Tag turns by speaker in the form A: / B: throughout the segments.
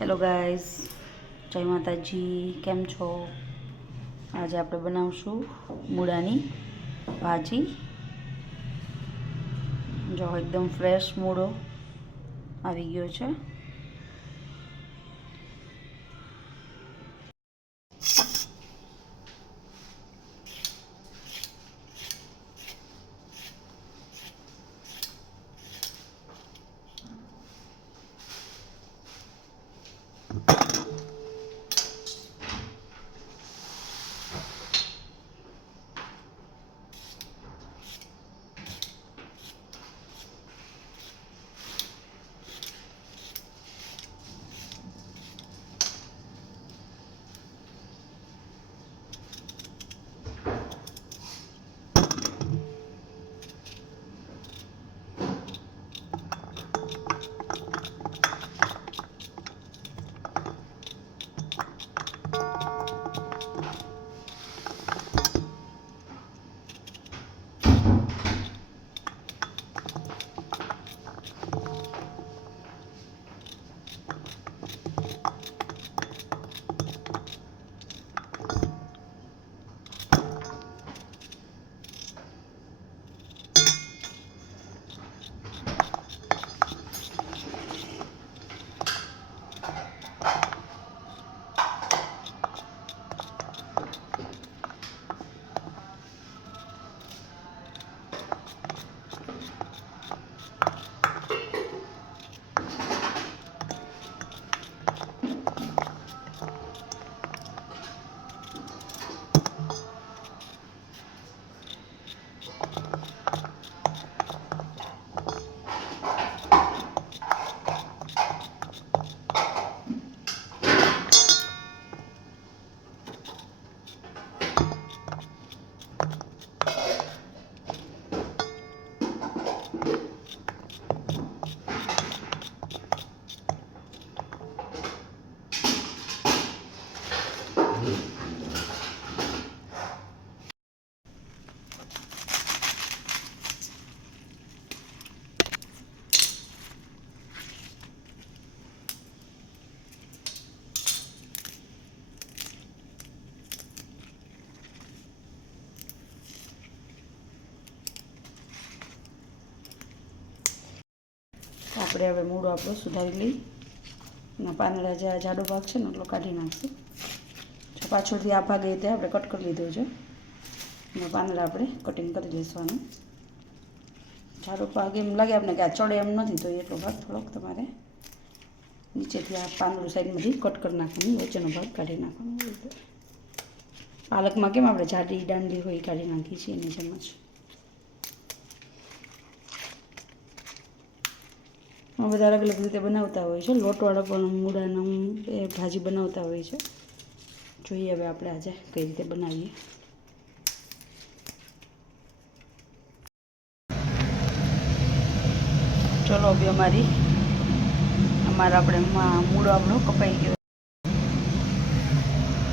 A: Hello guys જય માતાજી. કેમ છો? આજે આપણે બનાવશું મૂળાની ભાજી. જો એકદમ ફ્રેશ મૂળો આવી ગયો છે. આપણે હવે મૂળો આપણો સુધારી લઈ અને પાંદડા જે આ જાડો ભાગ છે ને એટલો કાઢી નાખશું. જો પાછળથી આ ભાગ એ રીતે આપણે કટ કરી લીધો છે. અને પાંદડા આપણે કટિંગ કરી લેવાનું જાડો ભાગ એમ લાગે આપણે કે આ ચડે એમ નથી, તો એટલો ભાગ થોડોક તમારે નીચેથી આ પાંદડું સાઈડમાંથી કટ કરી નાખવાનું, વચ્ચેનો ભાગ કાઢી નાખવાનો. પાલકમાં કેમ આપણે જાડી દાંડી હોય કાઢી નાખીએ છીએ એની જેમ જ. બધા અલગ અલગ રીતે બનાવતા હોય છે. લોટવાળા પણ મૂળાનું એ ભાજી બનાવતા હોય છે. જોઈએ હવે આપણે આજે કઈ રીતે બનાવીએ. ચલો હવે અમારી, અમારા આપણે મૂળો આપણો કપાઈ ગયો.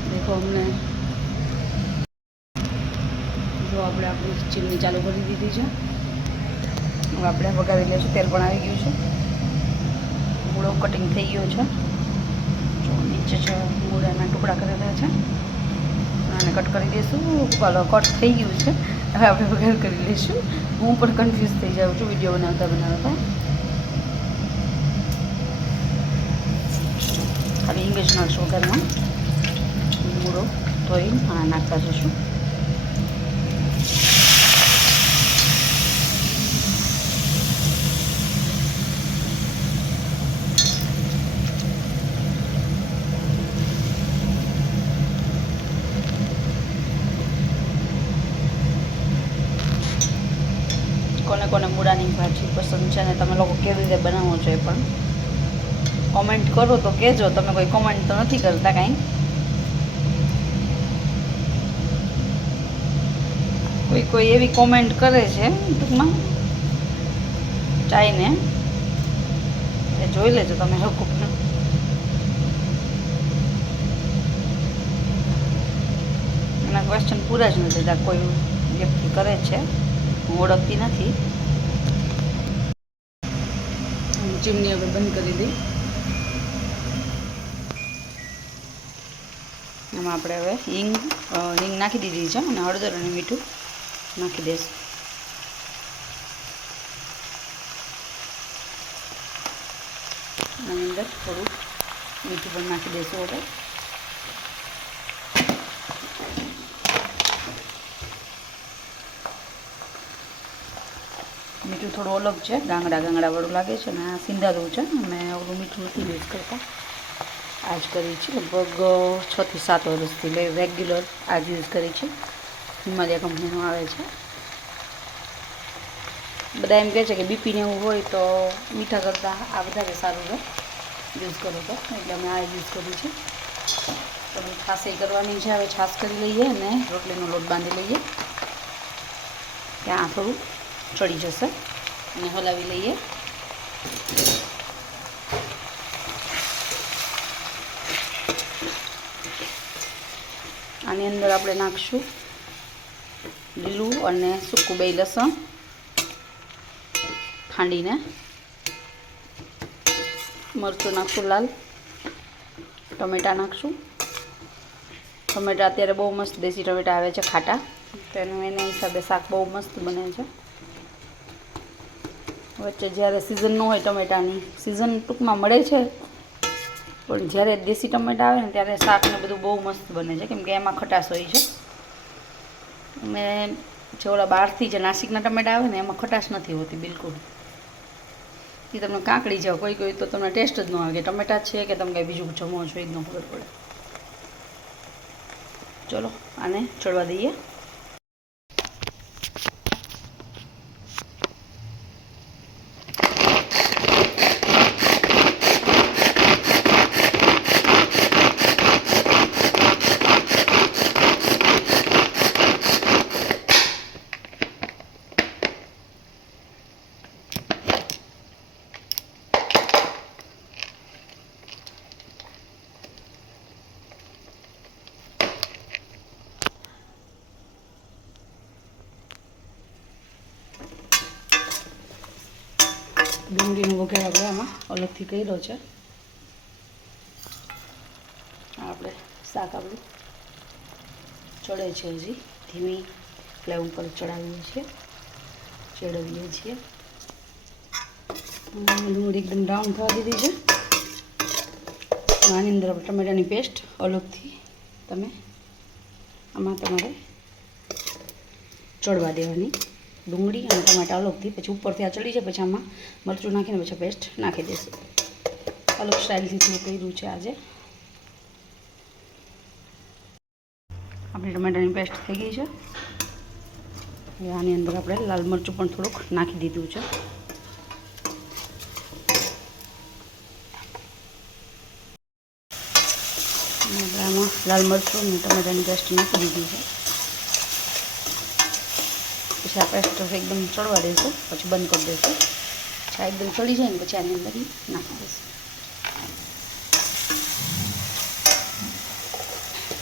A: દેખો અમને. જો આપણે આપણી ચીમની ચાલુ કરી દીધી છે. હવે આપણે વગાવી લઈશું તેલ પણ આવી ગયું છે. મૂળો કટિંગ થઈ ગયો છે. જો નીચે છે મૂળાના ટુકડા કરેલા છે. આને કટ કરી દઈશું. કટ થઈ ગયું છે. હવે આપણે વઘાર કરી લઈશું. હું પણ કન્ફ્યુઝ થઈ જાઉં છું વીડિયો બનાવતા બનાવતા. ખાલી ઇંગ્લિશ નાખશું વઘારમાં. મૂળો ધોઈ આ નાખતા જઈશું કોને ભાજી પસંદ છે અને તમે લોકો કેવી રીતે બનાવો છો એ પણ કોમેન્ટ કરો તો કહેજો. તમે કોઈ કોમેન્ટ તો નથી કરતા કાંઈ. કોઈ કોઈ એવી કોમેન્ટ કરે છે ટૂંકમાં. ચાઈને. એ જોઈ લેજો તમે લોકો. પણ એના ક્વેશ્ચન પૂરા જ નથી કોઈ વ્યક્તિ કરે છે. હું ઓળખતી નથી. ચીમની આગળ બંધ કરી દઈ. એમાં આપણે હવે હિંગ હિંગ નાખી દીધી છે અને હળદર અને મીઠું નાખી દઈશું આની અંદર થોડું મીઠું પણ નાખી દેશું આપણે. મીઠું થોડું અલગ છે, ગાંગડા ગાંગડાવાળું લાગે છે અને આ સિંધારું છે. અમે ઓલું મીઠું નથી યુઝ કરતા. આ જ કરી છે લગભગ છ થી સાત વર્ષથી એટલે રેગ્યુલર આ યુઝ કરી છે હિમાલય કંપનીનું આવે છે. બધા એમ કહે છે કે બીપીને એવું હોય તો મીઠા કરતાં આ વધારે સારું રહે યુઝ કરો તો. એટલે અમે આ યુઝ કર્યું છે તમે છાશ એ કરવાની છે હવે છાશ કરી લઈએ અને રોટલીનો લોટ બાંધી લઈએ. ત્યાં થોડું ચડી જશે. અને હલાવી લઈએ. આની અંદર આપણે નાખશું લીલું અને સૂકું બે લસણ ખાંડીને. મરચું નાખશું લાલ. ટમેટાં નાખશું. ટમેટાં અત્યારે બહુ મસ્ત દેશી ટમેટાં આવે છે ખાટા. તેનું એના હિસાબે શાક બહુ મસ્ત બને છે. વચ્ચે જ્યારે સિઝન ન હોય ટમેટાની સિઝન ટૂંકમાં મળે છે. પણ જ્યારે દેશી ટમેટા આવે ને ત્યારે શાક ને બધું બહુ મસ્ત બને છે, કેમ કે એમાં ખટાશ હોય છે. અને જે ઓલા બહારથી જે નાસિકના ટમેટા આવે ને એમાં ખટાશ નથી હોતી બિલકુલ. એ તમને કાંકડી જાઓ કોઈ કોઈ તો તમને ટેસ્ટ જ ન આવે કે ટમેટા છે કે તમે કંઈ બીજું જમો છો એ જ ન ખબર પડે. ચલો, આને ચડવા દઈએ. ડુંગળીનો વગેરે આપણે આમાં અલગથી કર્યો છે. આપણે શાક આપણું ચડે છે હજી. ધીમી ફ્લેમ ઉપર ચડાવીએ છીએ. ચડાવીએ છીએ. ડુંગળી એકદમ બ્રાઉન થવા દીધી છે. આની અંદર ટમેટાની પેસ્ટ અલગથી તમે આમાં તમારે ચડવા દેવાની. ડુંગળી અને ટમાટા અલગથી. પછી ઉપરથી આ ચડી જાય, પછી આમાં મરચું નાખીને પછી પેસ્ટ નાખી દઈશું. અલગ સ્ટાઇલથી મેં કર્યું છે આજે. આપણી ટમાટાની પેસ્ટ થઈ ગઈ છે. આની અંદર આપણે લાલ મરચું પણ થોડુંક નાખી દીધું છે. આમાં લાલ મરચું અને ટમાટાની પેસ્ટ નાખી દીધી છે. પછી આપણે પેસ્ટ એકદમ ચડવા દઈશું પછી બંધ કરી દઈશું ચા એકદમ ચડી જાય ને પછી આની અંદર નાખી દઈશું.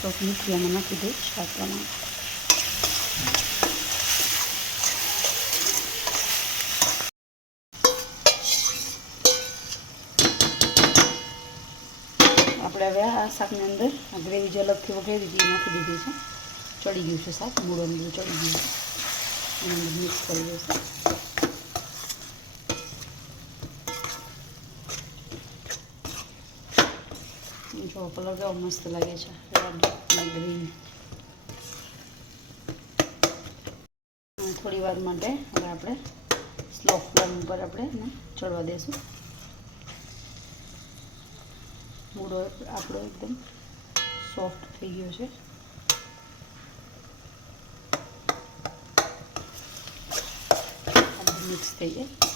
A: તો મીઠી આમાં નાખી દઈશ સ્વાદ પ્રમાણે આપણે હવે આ શાકની અંદર આ ગ્રેવી જે અલગથી વગેરે નાખી દીધી છે. ચડી ગયું છે શાક મૂળો ને ચડી ગયું છે. અંદર મિક્સ કરી દઈશું. જો કલર કેવો મસ્ત લાગે છે. રેડ અને ગ્રીન થોડી વાર માટે હવે આપણે સ્લો ફ્લેમ ઉપર આપણે એને ચડવા દઈશું મૂળો આપણો એકદમ સોફ્ટ થઈ ગયો છે. મિક્સ થઈ જાય